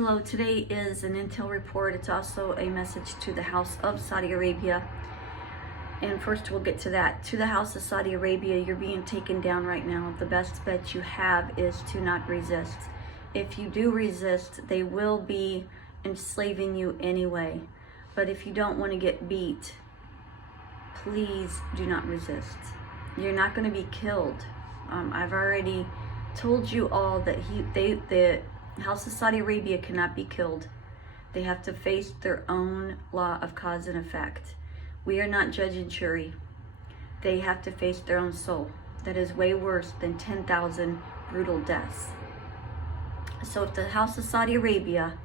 Hello, today is an intel report. It's also a message to the House of Saudi Arabia. And first we'll get to that. To the House of Saudi Arabia, you're being taken down right now. The best bet you have is to not resist. If you do resist, they will be enslaving you anyway. But if you don't want to get beat, please do not resist. You're not going to be killed. I've already told you all that the House of Saudi Arabia cannot be killed. They have to face their own law of cause and effect. We are not judge and jury. They have to face their own soul. That is way worse than 10,000 brutal deaths. So if the House of Saudi Arabia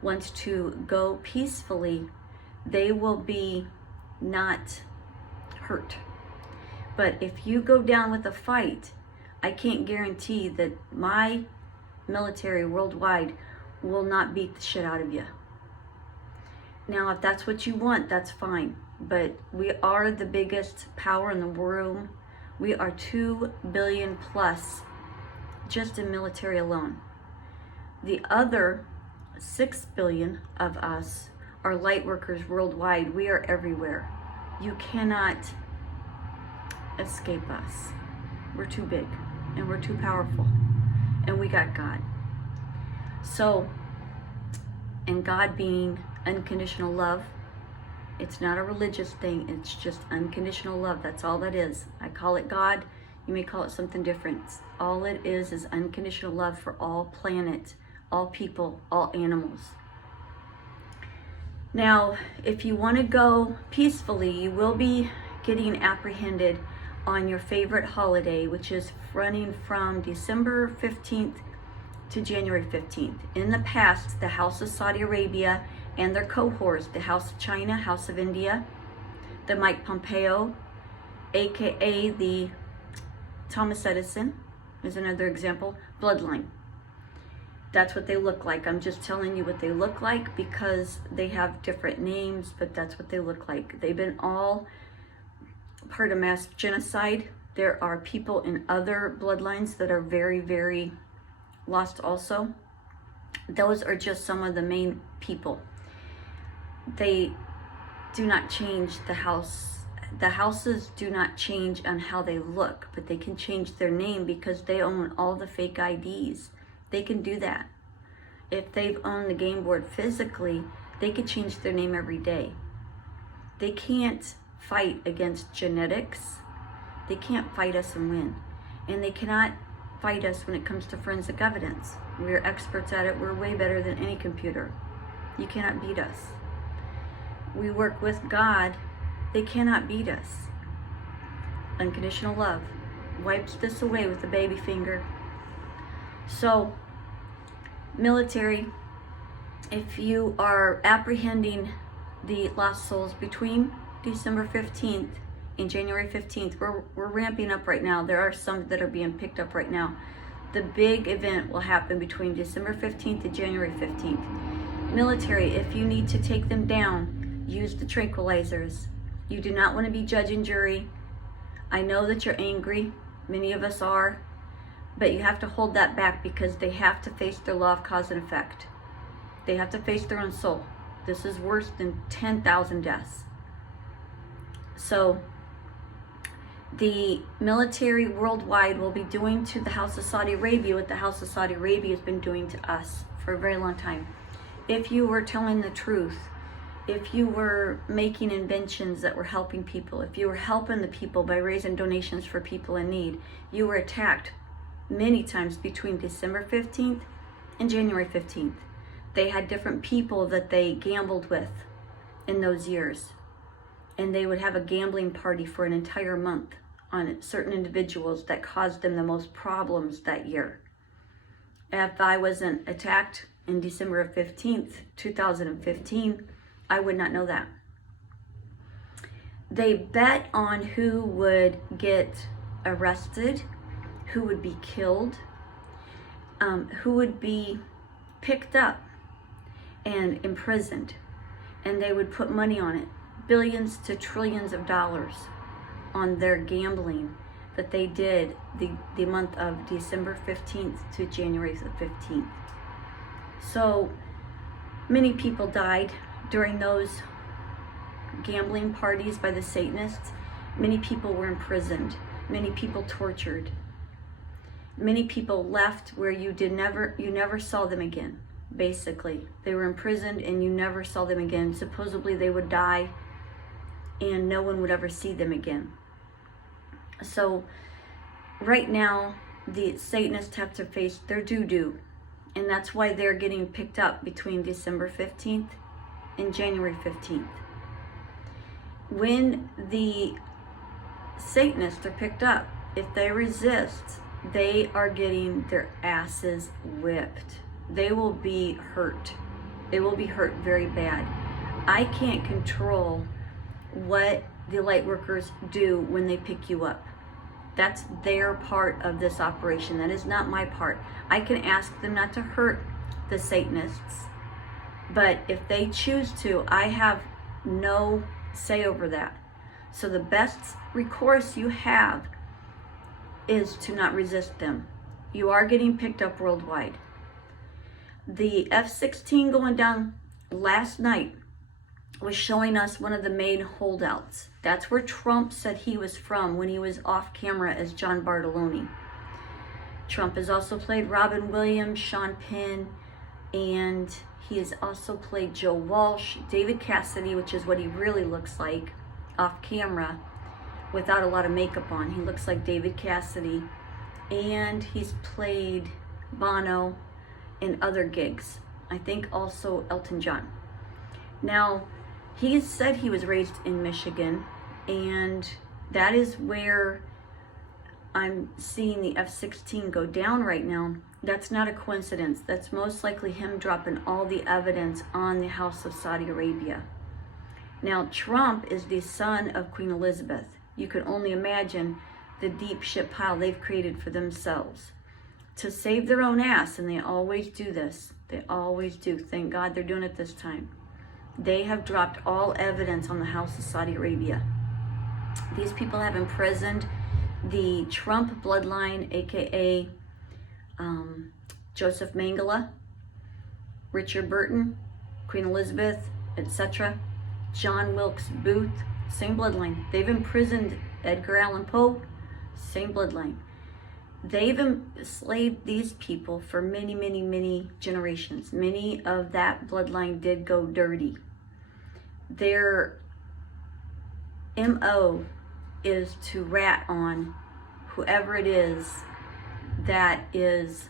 wants to go peacefully, they will be not hurt. But if you go down with a fight, I can't guarantee that my military worldwide will not beat the shit out of you. Now, if that's what you want, that's fine. But we are the biggest power in the world. We are 2 billion plus just in military alone. The other 6 billion of us are light workers worldwide. We are everywhere. You cannot escape us. We're too big and we're too powerful. And we got God. So, and God being unconditional love, it's not a religious thing, it's just unconditional love. That's all that is. I call it God, you may call it something different. All it is unconditional love for all planet, all people, all animals. Now, if you want to go peacefully, you will be getting apprehended on your favorite holiday, which is running from December 15th to January 15th. In the past, the House of Saudi Arabia and their cohorts, the House of China, House of India, the Mike Pompeo, aka the Thomas Edison, is another example, bloodline. That's what they look like. I'm just telling you what they look like because they have different names, but that's what they look like. They've been all part of mass genocide. There are people in other bloodlines that are very, very lost also. Those are just some of the main people. They do not change the house. The houses do not change on how they look, but they can change their name because they own all the fake IDs. They can do that. If they've owned the game board physically, they could change their name every day. They can't fight against genetics. They can't fight us and win. And they cannot fight us when it comes to forensic evidence. We're experts at it. We're way better than any computer. You cannot beat us. We work with God. They cannot beat us. Unconditional love wipes this away with a baby finger. So, military, if you are apprehending the lost souls between December 15th and January 15th, we're ramping up right now. There are some that are being picked up right now. The big event will happen between December 15th and January 15th. Military, if you need to take them down, use the tranquilizers. You do not want to be judge and jury. I know that you're angry. Many of us are. But you have to hold that back because they have to face their law of cause and effect. They have to face their own soul. This is worse than 10,000 deaths. So, the military worldwide will be doing to the House of Saudi Arabia what the House of Saudi Arabia has been doing to us for a very long time. If you were telling the truth, if you were making inventions that were helping people, if you were helping the people by raising donations for people in need, you were attacked many times between December 15th and January 15th. They had different people that they gambled with in those years. And they would have a gambling party for an entire month on certain individuals that caused them the most problems that year. If I wasn't attacked in December 15th, 2015, I would not know that. They bet on who would get arrested, who would be killed, who would be picked up and imprisoned, and they would put money on it, billions to trillions of dollars on their gambling that they did the month of December 15th to January the 15th. So many people died during those gambling parties by the Satanists. Many people were imprisoned. Many people tortured. Many people left where you never saw them again. Basically, they were imprisoned and you never saw them again. Supposedly they would die and no one would ever see them again. So right now the Satanists have to face their due, and that's why they're getting picked up between December 15th and January 15th. When the Satanists are picked up, if they resist, they are getting their asses whipped. They will be hurt. They will be hurt very bad. I can't control what the light workers do when they pick you up. That's their part of this operation. That is not my part. I can ask them not to hurt the Satanists, but if they choose to, I have no say over that. So the best recourse you have is to not resist them. You are getting picked up worldwide. The F-16 going down last night was showing us one of the main holdouts. That's where Trump said he was from when he was off camera as John Bartolone. Trump has also played Robin Williams, Sean Penn, and he has also played Joe Walsh, David Cassidy, which is what he really looks like off camera without a lot of makeup on. He looks like David Cassidy, and he's played Bono in other gigs. I think also Elton John. Now, he said he was raised in Michigan, and that is where I'm seeing the F-16 go down right now. That's not a coincidence. That's most likely him dropping all the evidence on the House of Saudi Arabia. Now, Trump is the son of Queen Elizabeth. You can only imagine the deep shit pile they've created for themselves to save their own ass, and they always do this. They always do. Thank God they're doing it this time. They have dropped all evidence on the House of Saudi Arabia. These people have imprisoned the Trump bloodline, aka Joseph Mengele, Richard Burton, Queen Elizabeth, etc. John Wilkes Booth, same bloodline. They've imprisoned Edgar Allan Poe, same bloodline. They've enslaved these people for many, many, many generations. Many of that bloodline did go dirty. Their MO is to rat on whoever it is that is,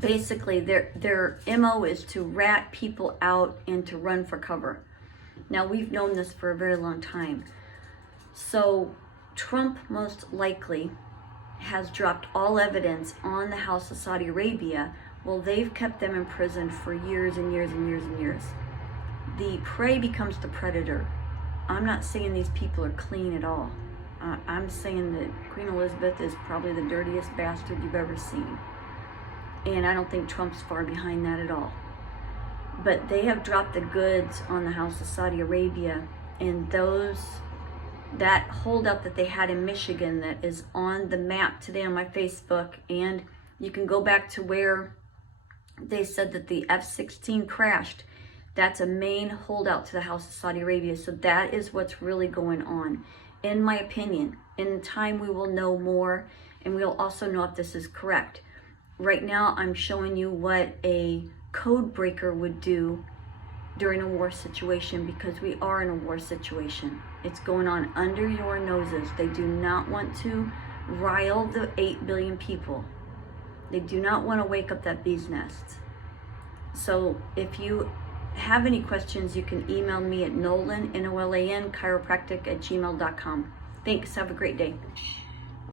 basically their MO is to rat people out and to run for cover. Now, we've known this for a very long time. So Trump most likely has dropped all evidence on the House of Saudi Arabia. Well, they've kept them in prison for years and years and years and years. The prey becomes the predator. I'm not saying these people are clean at all. I'm saying that Queen Elizabeth is probably the dirtiest bastard you've ever seen. And I don't think Trump's far behind that at all. But they have dropped the goods on the House of Saudi Arabia, and that holdup that they had in Michigan that is on the map today on my Facebook, and you can go back to where they said that the F-16 crashed. That's a main holdout to the House of Saudi Arabia. So that is what's really going on, in my opinion. In time, we will know more, and we'll also know if this is correct. Right now, I'm showing you what a code breaker would do during a war situation, because we are in a war situation. It's going on under your noses. They do not want to rile the 8 billion people. They do not want to wake up that bee's nest. So if you have any questions, you can email me at Nolan, Nolan, chiropractic@gmail.com. Thanks. Have a great day.